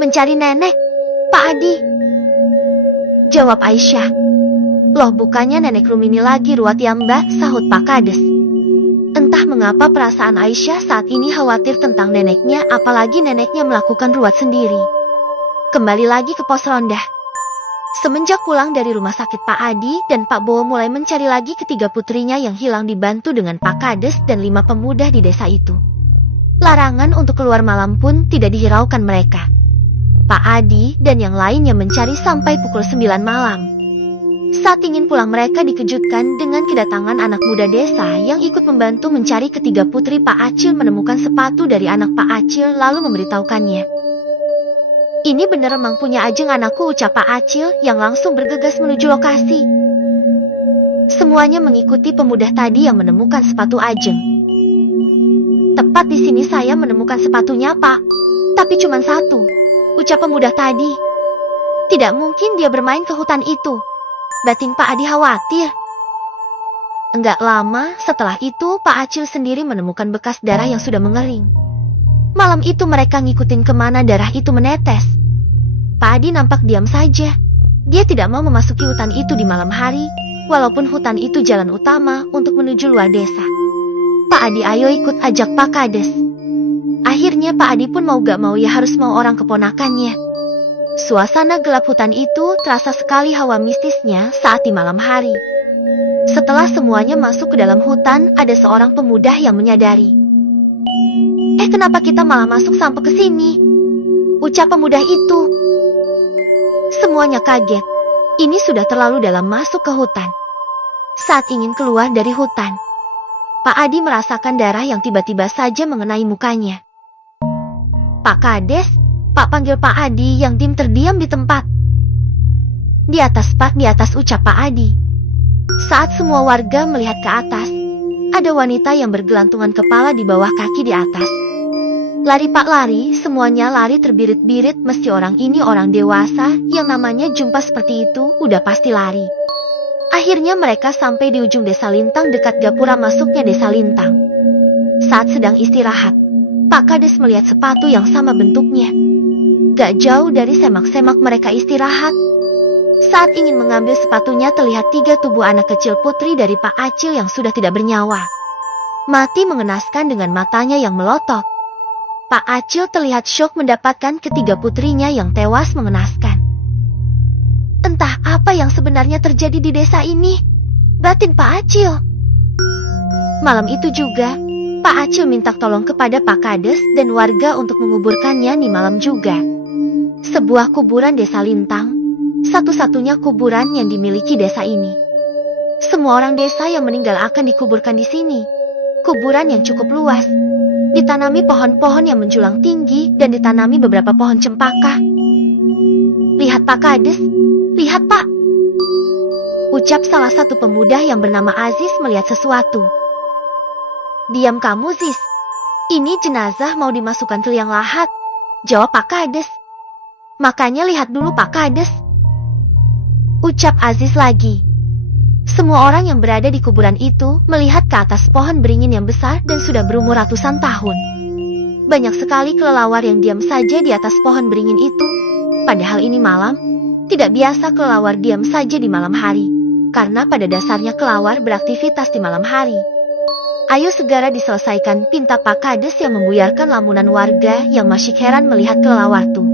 Mencari nenek, Pak Adi. Jawab Aisyah. Loh, bukannya nenek Rumini lagi, ruwat ya Mbak, sahut Pak Kades. Entah mengapa perasaan Aisyah saat ini khawatir tentang neneknya, apalagi neneknya melakukan ruwat sendiri. Kembali lagi ke pos ronda. Semenjak pulang dari rumah sakit Pak Adi dan Pak Bowo mulai mencari lagi ketiga putrinya yang hilang dibantu dengan Pak Kades dan 5 pemuda di desa itu. Larangan untuk keluar malam pun tidak dihiraukan mereka. Pak Adi dan yang lainnya mencari sampai pukul 9 malam. Saat ingin pulang mereka dikejutkan dengan kedatangan anak muda desa yang ikut membantu mencari ketiga putri Pak Acil menemukan sepatu dari anak Pak Acil lalu memberitahukannya. Ini bener emang punya Ajeng anakku, ucap Pak Acil yang langsung bergegas menuju lokasi. Semuanya mengikuti pemuda tadi yang menemukan sepatu Ajeng. Tepat di sini saya menemukan sepatunya Pak, tapi cuma satu, ucap pemuda tadi. Tidak mungkin dia bermain ke hutan itu. Batin Pak Adi khawatir. Enggak lama setelah itu Pak Acil sendiri menemukan bekas darah yang sudah mengering. Malam itu mereka ngikutin kemana darah itu menetes. Pak Adi nampak diam saja. Dia tidak mau memasuki hutan itu di malam hari, walaupun hutan itu jalan utama untuk menuju luar desa. Pak Adi, ayo ikut, ajak Pak Kades. Akhirnya Pak Adi pun mau gak mau ya harus mau orang keponakannya. Suasana gelap hutan itu terasa sekali hawa mistisnya saat di malam hari. Setelah semuanya masuk ke dalam hutan, ada seorang pemuda yang menyadari. Kenapa kita malah masuk sampai ke sini? Ucap pemuda itu. Semuanya kaget. Ini sudah terlalu dalam masuk ke hutan. Saat ingin keluar dari hutan, Pak Adi merasakan darah yang tiba-tiba saja mengenai mukanya. Pak Kades, Pak, panggil Pak Adi yang terdiam di tempat. Di atas Pak, di atas, ucap Pak Adi. Saat semua warga melihat ke atas, ada wanita yang bergelantungan kepala di bawah kaki di atas. Lari Pak, lari, semuanya lari terbirit-birit, mesti orang ini orang dewasa yang namanya jumpa seperti itu, udah pasti lari. Akhirnya mereka sampai di ujung desa Lintang dekat gapura masuknya desa Lintang. Saat sedang istirahat, Pak Kades melihat sepatu yang sama bentuknya. Gak jauh dari semak-semak mereka istirahat. Saat ingin mengambil sepatunya terlihat 3 tubuh anak kecil putri dari Pak Acil yang sudah tidak bernyawa. Mati mengenaskan dengan matanya yang melotot. Pak Acil terlihat syok mendapatkan ketiga putrinya yang tewas mengenaskan. Entah apa yang sebenarnya terjadi di desa ini, batin Pak Acil. Malam itu juga, Pak Acil minta tolong kepada Pak Kades dan warga untuk menguburkannya di malam juga. Sebuah kuburan desa Lintang, satu-satunya kuburan yang dimiliki desa ini. Semua orang desa yang meninggal akan dikuburkan di sini. Kuburan yang cukup luas, ditanami pohon-pohon yang menjulang tinggi dan ditanami beberapa pohon cempaka. Lihat Pak Kades, lihat Pak, ucap salah satu pemuda yang bernama Aziz melihat sesuatu. Diam kamu Ziz, ini jenazah mau dimasukkan ke liang lahat, jawab Pak Kades. Makanya lihat dulu Pak Kades, ucap Aziz lagi. Semua orang yang berada di kuburan itu melihat ke atas pohon beringin yang besar dan sudah berumur ratusan tahun. Banyak sekali kelelawar yang diam saja di atas pohon beringin itu. Padahal ini malam, tidak biasa kelelawar diam saja di malam hari, karena pada dasarnya kelelawar beraktivitas di malam hari. Ayo segera diselesaikan, pinta Pak Kades yang membuyarkan lamunan warga yang masih heran melihat kelelawar itu.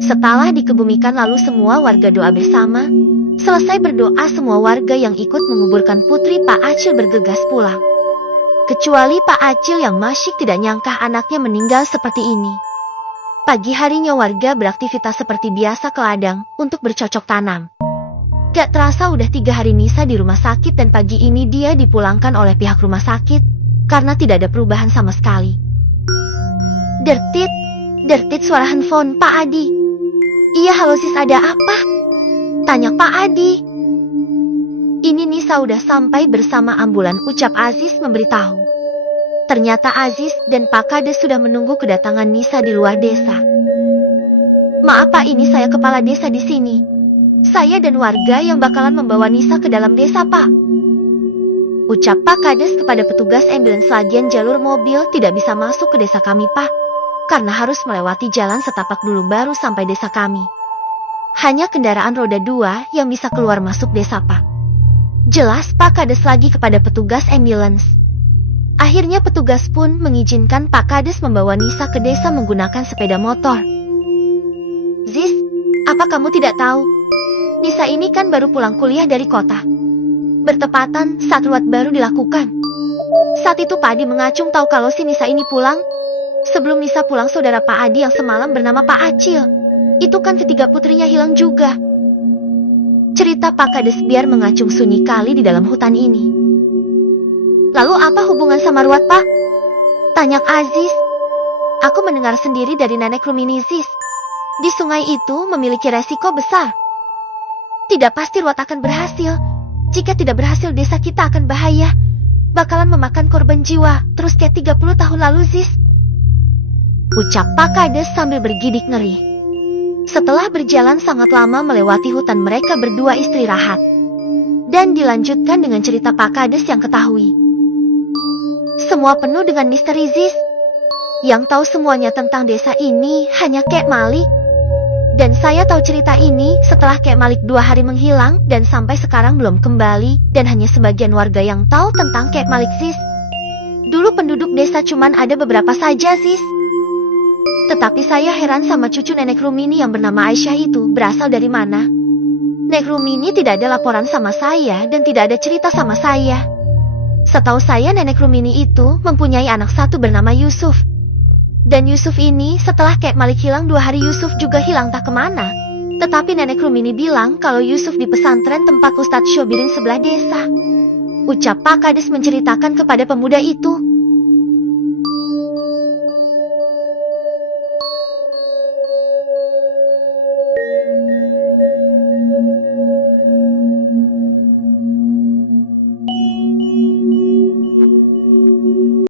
Setelah dikebumikan lalu semua warga doa bersama. Selesai berdoa semua warga yang ikut menguburkan putri Pak Acil bergegas pulang. Kecuali Pak Acil yang masih tidak nyangka anaknya meninggal seperti ini. Pagi harinya warga beraktivitas seperti biasa ke ladang untuk bercocok tanam. Gak terasa udah 3 hari Nisa di rumah sakit dan pagi ini dia dipulangkan oleh pihak rumah sakit karena tidak ada perubahan sama sekali. Dertit suara handphone Pak Adi. Iya, halo sis, ada apa? Tanya Pak Adi. Ini Nisa udah sampai bersama ambulan, ucap Aziz memberitahu. Ternyata Aziz dan Pak Kades sudah menunggu kedatangan Nisa di luar desa. Maaf Pak, ini saya kepala desa di sini. Saya dan warga yang bakalan membawa Nisa ke dalam desa Pak, ucap Pak Kades kepada petugas ambulans. Lagian jalur mobil tidak bisa masuk ke desa kami Pak, karena harus melewati jalan setapak dulu baru sampai desa kami. Hanya kendaraan roda 2 yang bisa keluar masuk desa, Pak. Jelas Pak Kades lagi kepada petugas ambulans. Akhirnya petugas pun mengizinkan Pak Kades membawa Nisa ke desa menggunakan sepeda motor. Zis, apa kamu tidak tahu? Nisa ini kan baru pulang kuliah dari kota. Bertepatan saat ruat baru dilakukan. Saat itu Pak Adi mengacung tahu kalau si Nisa ini pulang. Sebelum Nisa pulang, saudara Pak Adi yang semalam bernama Pak Acil. Itu kan ketiga putrinya hilang juga. Cerita Pak Kades biar mengacung sunyi kali di dalam hutan ini. Lalu apa hubungan sama ruat, Pak? Tanya Aziz. Aku mendengar sendiri dari nenek Rumini, Zis. Di sungai itu memiliki resiko besar. Tidak pasti ruat akan berhasil. Jika tidak berhasil, desa kita akan bahaya. Bakalan memakan korban jiwa, terus kayak 30 tahun lalu, Zis. Ucap Pak Kades sambil bergidik ngeri. Setelah berjalan sangat lama melewati hutan, mereka berdua istirahat. Dan dilanjutkan dengan cerita Pak Kades yang ketahui. Semua penuh dengan misteri, Zis. Yang tahu semuanya tentang desa ini hanya Kek Malik. Dan saya tahu cerita ini setelah Kek Malik 2 hari menghilang dan sampai sekarang belum kembali. Dan hanya sebagian warga yang tahu tentang Kek Malik, Zis. Dulu penduduk desa cuman ada beberapa saja, Zis. Tetapi saya heran sama cucu nenek Rumini yang bernama Aisyah itu berasal dari mana. Nek Rumini tidak ada laporan sama saya dan tidak ada cerita sama saya. Setahu saya nenek Rumini itu mempunyai anak satu bernama Yusuf. Dan Yusuf ini setelah Kek Malik hilang 2 hari, Yusuf juga hilang tak kemana. Tetapi nenek Rumini bilang kalau Yusuf di pesantren tempat Ustadz Syobirin sebelah desa. Ucap Pak Kades menceritakan kepada pemuda itu.